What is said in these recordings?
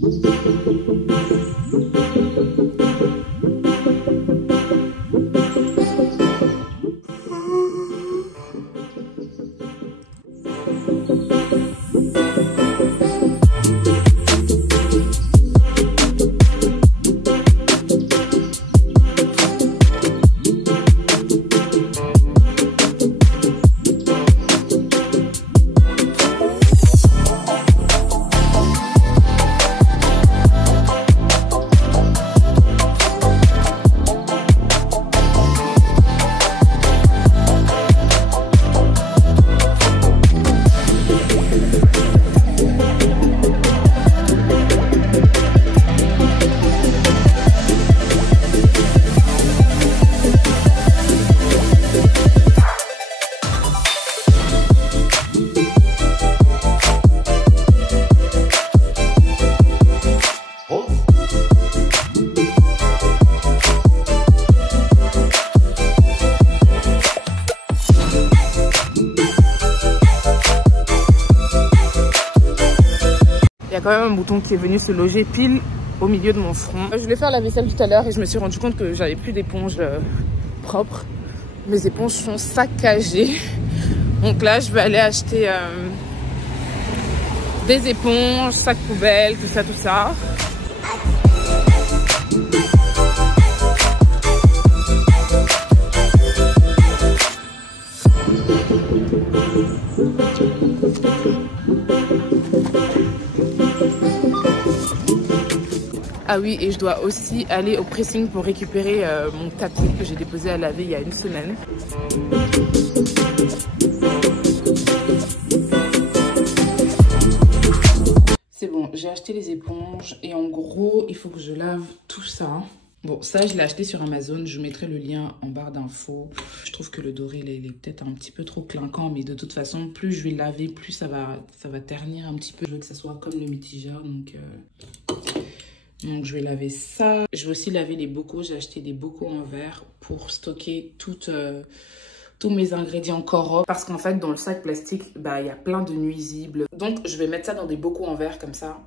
Il y a quand même un mouton qui est venu se loger pile au milieu de mon front. Je voulais faire la vaisselle tout à l'heure et je me suis rendu compte que j'avais plus d'éponge propre. Mes éponges sont saccagées. Donc là, je vais aller acheter des éponges, sacs poubelles, tout ça, tout ça. Ah oui, et je dois aussi aller au pressing pour récupérer mon tapis que j'ai déposé à laver il y a une semaine. C'est bon, j'ai acheté les éponges et en gros, il faut que je lave tout ça. Bon, ça, je l'ai acheté sur Amazon. Je vous mettrai le lien en barre d'infos. Je trouve que le doré, il est peut-être un petit peu trop clinquant, mais de toute façon, plus je vais laver, plus ça va ternir un petit peu. Je veux que ça soit comme le mitigeur, donc je vais laver ça. Je vais aussi laver les bocaux. J'ai acheté des bocaux en verre pour stocker tous mes ingrédients Coop. Parce qu'en fait, dans le sac plastique, il y a plein de nuisibles. Donc, je vais mettre ça dans des bocaux en verre comme ça.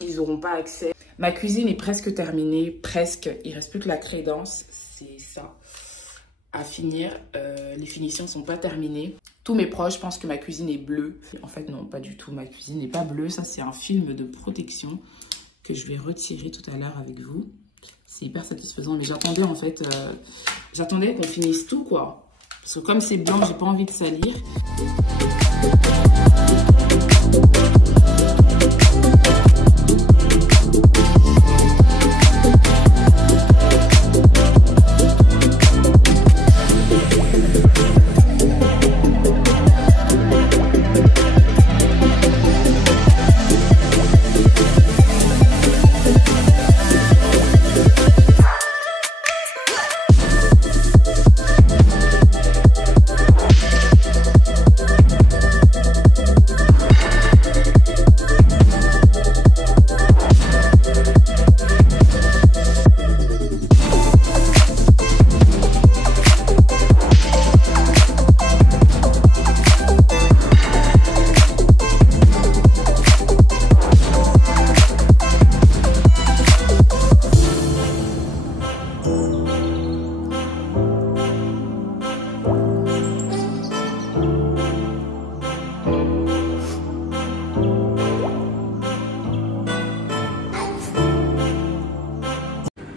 Ils n'auront pas accès. Ma cuisine est presque terminée. Presque. Il ne reste plus que la crédence. C'est ça à finir. Les finitions ne sont pas terminées. Tous mes proches pensent que ma cuisine est bleue. En fait, non, pas du tout. Ma cuisine n'est pas bleue. Ça, c'est un film de protection que je vais retirer tout à l'heure avec vous. C'est hyper satisfaisant. Mais j'attendais en fait... j'attendais qu'on finisse tout, quoi. Parce que comme c'est blanc, j'ai pas envie de salir.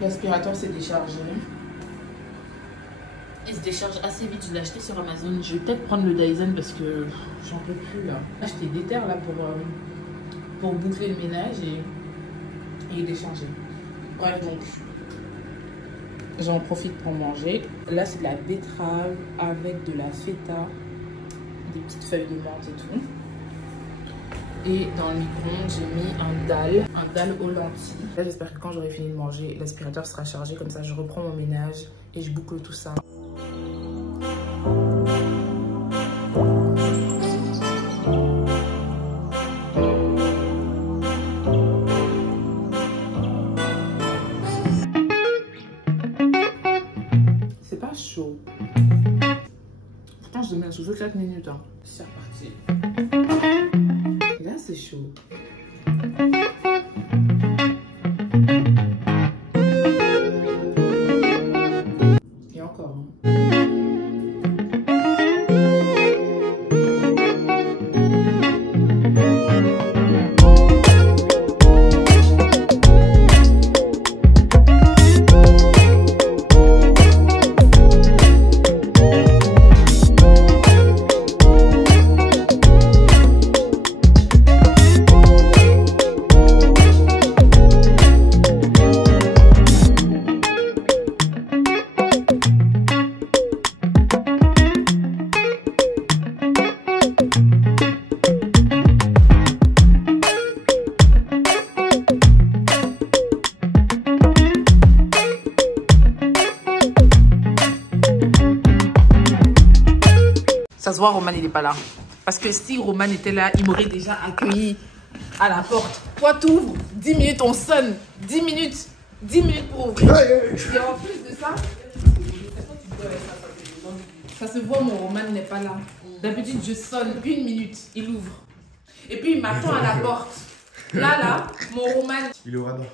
L'aspirateur s'est déchargé. Il se décharge assez vite. Je l'ai acheté sur Amazon. Je vais peut-être prendre le Dyson parce que j'en peux plus là. J'ai acheté des terres là pour boucler le ménage et il est déchargé. Bref, donc j'en profite pour manger. Là, c'est de la betterave avec de la feta, des petites feuilles de menthe et tout. Et dans le micro-ondes, j'ai mis un dalle aux lentilles. Là, j'espère que quand j'aurai fini de manger, l'aspirateur sera chargé. Comme ça, je reprends mon ménage et je boucle tout ça. C'est pas chaud. Pourtant, je mets sous 4 minutes. Hein. C'est reparti. Là, c'est chaud. voit, Roman, il n'est pas là. Parce que si Roman était là, il m'aurait déjà accueilli à la porte. Toi, t'ouvres, 10 minutes, on sonne. 10 minutes. 10 minutes pour ouvrir. Et en plus de ça, ça se voit, mon Roman n'est pas là. D'habitude, je sonne 1 minute, il ouvre. Et puis, il m'attend à la porte. Là, mon Roman... Il est au radar.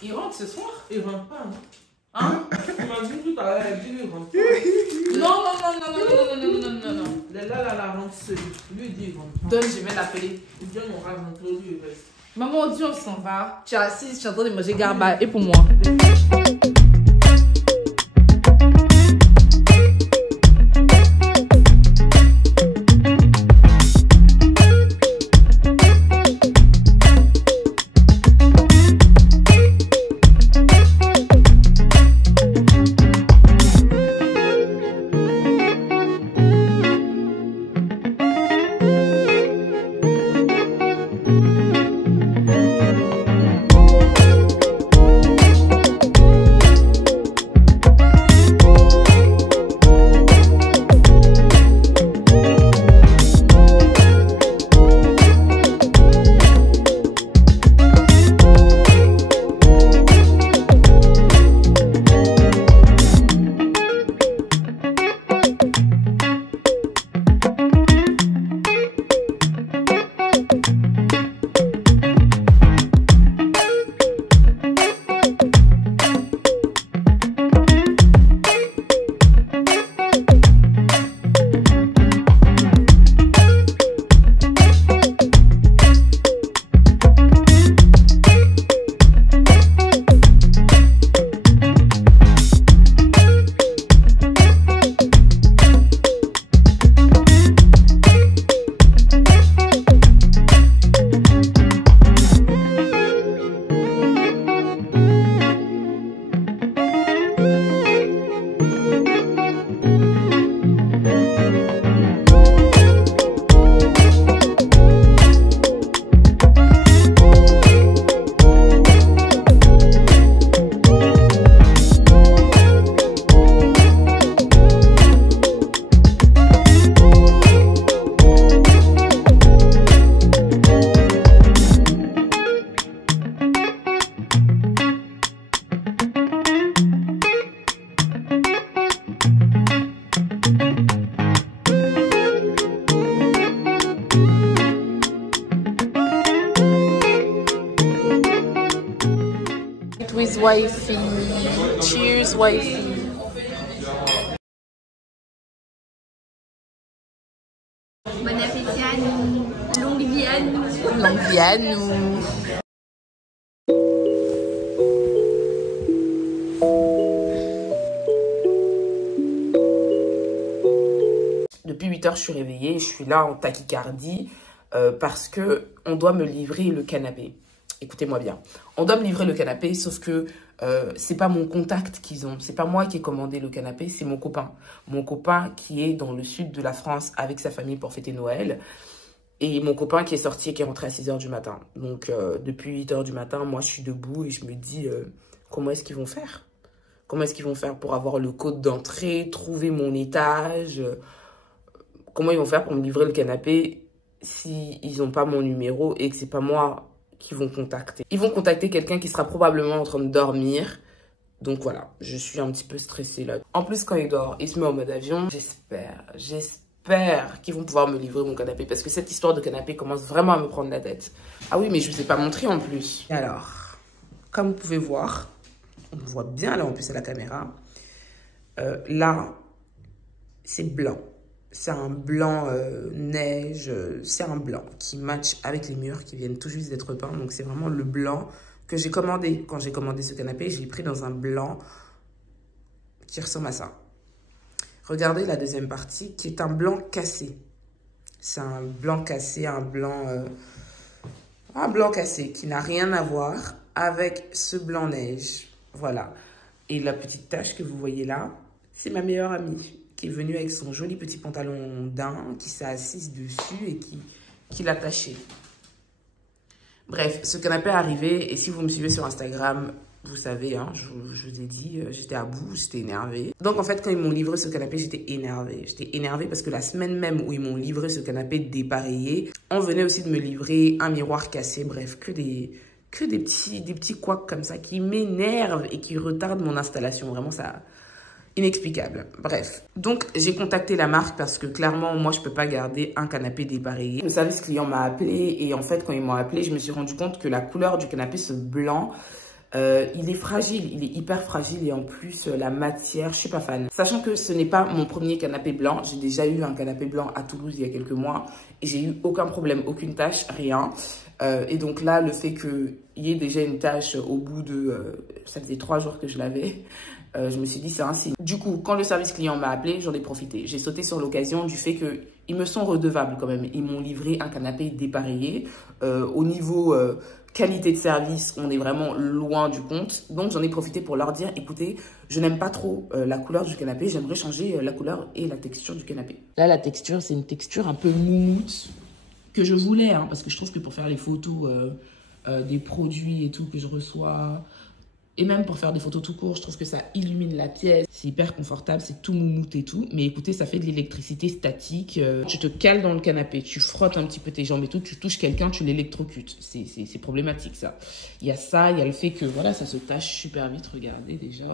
Il rentre ce soir? Il rentre pas, non? Hein? Il m'a dit tout à l'heure, il dit il rentre pas. Non. Là, rentre seul. Lui, il dit il rentre pas. Donne, je vais l'appeler. Il dit on va rentrer, lui, il reste. Maman, on dit on s'en va. Tu es assise, tu es en train de manger garba. Et pour moi? With wifey. Cheers, wifey. Bon appétit à nous. Longue vie à nous. Longue vie à nous. Depuis 8 heures, je suis réveillée. Je suis là en tachycardie parce que on doit me livrer le canapé. Écoutez-moi bien. On doit me livrer le canapé, sauf que c'est pas mon contact qu'ils ont. C'est pas moi qui ai commandé le canapé, c'est mon copain. Mon copain qui est dans le sud de la France avec sa famille pour fêter Noël. Et mon copain qui est sorti et qui est rentré à 6 h du matin. Donc, depuis 8 h du matin, moi, je suis debout et je me dis, comment est-ce qu'ils vont faire? Comment est-ce qu'ils vont faire pour avoir le code d'entrée, trouver mon étage? Comment ils vont faire pour me livrer le canapé s'ils n'ont pas mon numéro et que c'est pas moi qui vont contacter? Ils vont contacter quelqu'un qui sera probablement en train de dormir. Donc voilà, je suis un petit peu stressée là. En plus, quand il dort, il se met en mode avion. J'espère qu'ils vont pouvoir me livrer mon canapé parce que cette histoire de canapé commence vraiment à me prendre la tête. Ah oui, mais je ne vous ai pas montré en plus. Alors, comme vous pouvez voir, on me voit bien là en plus à la caméra. Là, c'est blanc. C'est un blanc neige, c'est un blanc qui match avec les murs qui viennent tout juste d'être peints. Donc c'est vraiment le blanc que j'ai commandé. Quand j'ai commandé ce canapé, je l'ai pris dans un blanc qui ressemble à ça. Regardez la deuxième partie qui est un blanc cassé. C'est un blanc cassé, un blanc cassé qui n'a rien à voir avec ce blanc neige. Voilà. Et la petite tache que vous voyez là, c'est ma meilleure amie qui est venue avec son joli petit pantalon daim, qui s'est assise dessus et qui l'a taché. Bref, ce canapé est arrivé et si vous me suivez sur Instagram, Vous savez, hein, je vous ai dit, j'étais à bout, j'étais énervée. Donc en fait, quand ils m'ont livré ce canapé, j'étais énervée. J'étais énervée parce que la semaine même où ils m'ont livré ce canapé dépareillé, on venait aussi de me livrer un miroir cassé. Bref, que des petits couacs comme ça qui m'énervent et qui retardent mon installation. Vraiment, ça... inexplicable. Bref. Donc, j'ai contacté la marque parce que clairement, moi, je peux pas garder un canapé dépareillé. Le service client m'a appelé et en fait, quand ils m'ont appelé, je me suis rendu compte que la couleur du canapé, ce blanc, il est fragile, il est hyper fragile et en plus, la matière, je suis pas fan. Sachant que ce n'est pas mon premier canapé blanc. J'ai déjà eu un canapé blanc à Toulouse il y a quelques mois et j'ai eu aucun problème, aucune tache, rien. Et donc là, le fait qu'il y ait déjà une tache au bout de... ça faisait 3 jours que je l'avais. Je me suis dit, c'est un signe. Du coup, quand le service client m'a appelé, j'en ai profité. J'ai sauté sur l'occasion du fait qu'ils me sont redevables quand même. Ils m'ont livré un canapé dépareillé. Au niveau qualité de service, on est vraiment loin du compte. Donc, j'en ai profité pour leur dire, écoutez, je n'aime pas trop la couleur du canapé. J'aimerais changer la couleur et la texture du canapé. Là, la texture, c'est une texture un peu moumoute que je voulais. Hein, parce que je trouve que pour faire les photos des produits et tout que je reçois... Et même pour faire des photos tout court, je trouve que ça illumine la pièce. C'est hyper confortable, c'est tout moumoute et tout. Mais écoutez, ça fait de l'électricité statique. Tu te cales dans le canapé, tu frottes un petit peu tes jambes et tout. Tu touches quelqu'un, tu l'électrocutes. C'est problématique ça. Il y a ça, il y a le fait que voilà, ça se tâche super vite. Regardez déjà.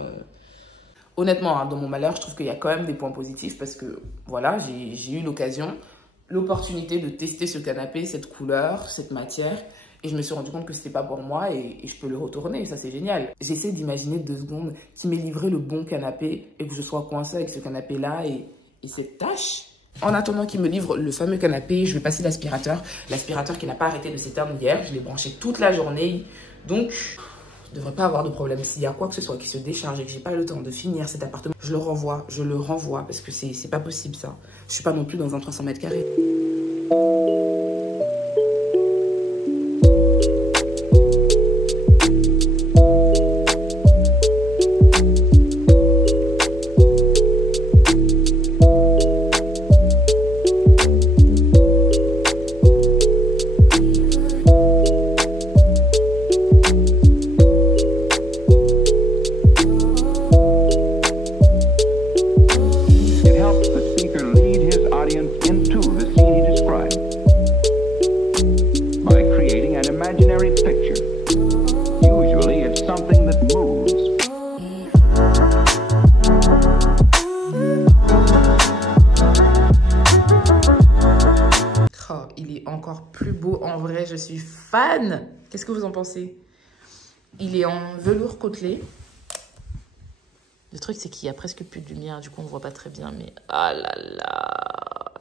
Honnêtement, hein, dans mon malheur, je trouve qu'il y a quand même des points positifs. Parce que voilà, j'ai eu l'opportunité de tester ce canapé, cette couleur, cette matière. Et je me suis rendu compte que c'était pas pour moi et je peux le retourner. Ça, c'est génial. J'essaie d'imaginer 2 secondes qui m'ait livré le bon canapé et que je sois coincée avec ce canapé-là et cette tâche. En attendant qu'il me livre le fameux canapé, je vais passer l'aspirateur. L'aspirateur qui n'a pas arrêté de s'éteindre hier. Je l'ai branché toute la journée. Donc, je ne devrais pas avoir de problème. S'il y a quoi que ce soit qui se décharge et que j'ai pas le temps de finir cet appartement, je le renvoie parce que c'est pas possible ça. Je suis pas non plus dans un 300 mètres carrés. En vrai, je suis fan. Qu'est-ce que vous en pensez? Il est en velours côtelé. Le truc, c'est qu'il y a presque plus de lumière. Du coup, on ne voit pas très bien. Mais ah là là,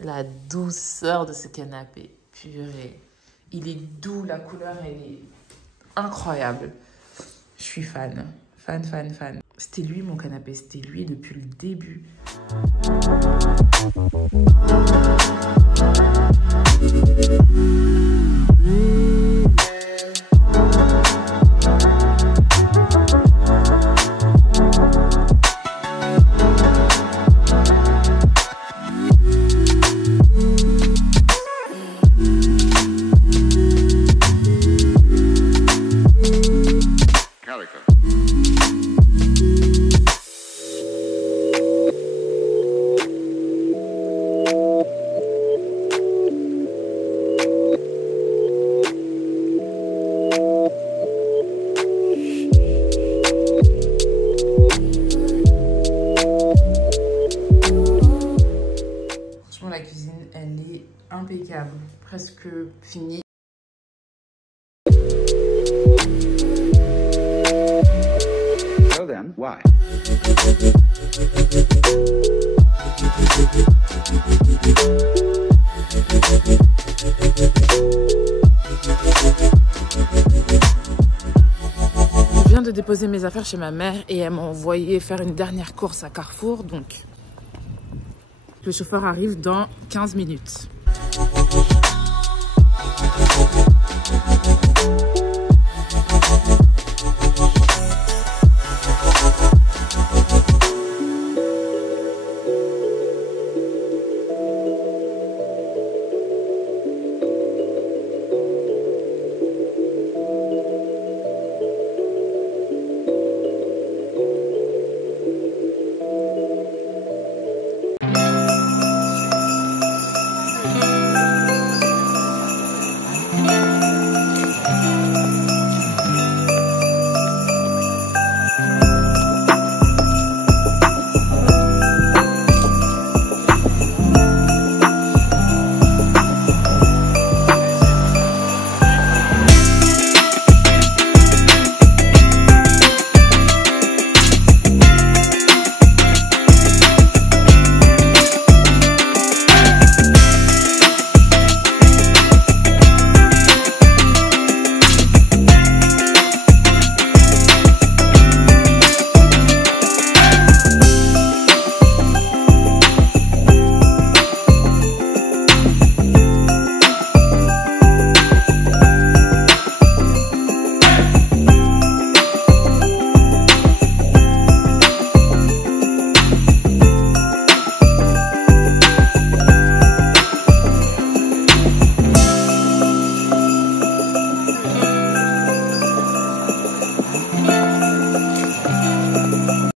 la douceur de ce canapé. Purée. Il est doux. La couleur, elle est incroyable. Je suis fan. Fan, fan, fan. C'était lui, mon canapé. C'était lui depuis le début. La cuisine, elle est impeccable, presque finie. So then, why? Je viens de déposer mes affaires chez ma mère et elle m'a envoyé faire une dernière course à Carrefour, donc... Le chauffeur arrive dans 15 minutes.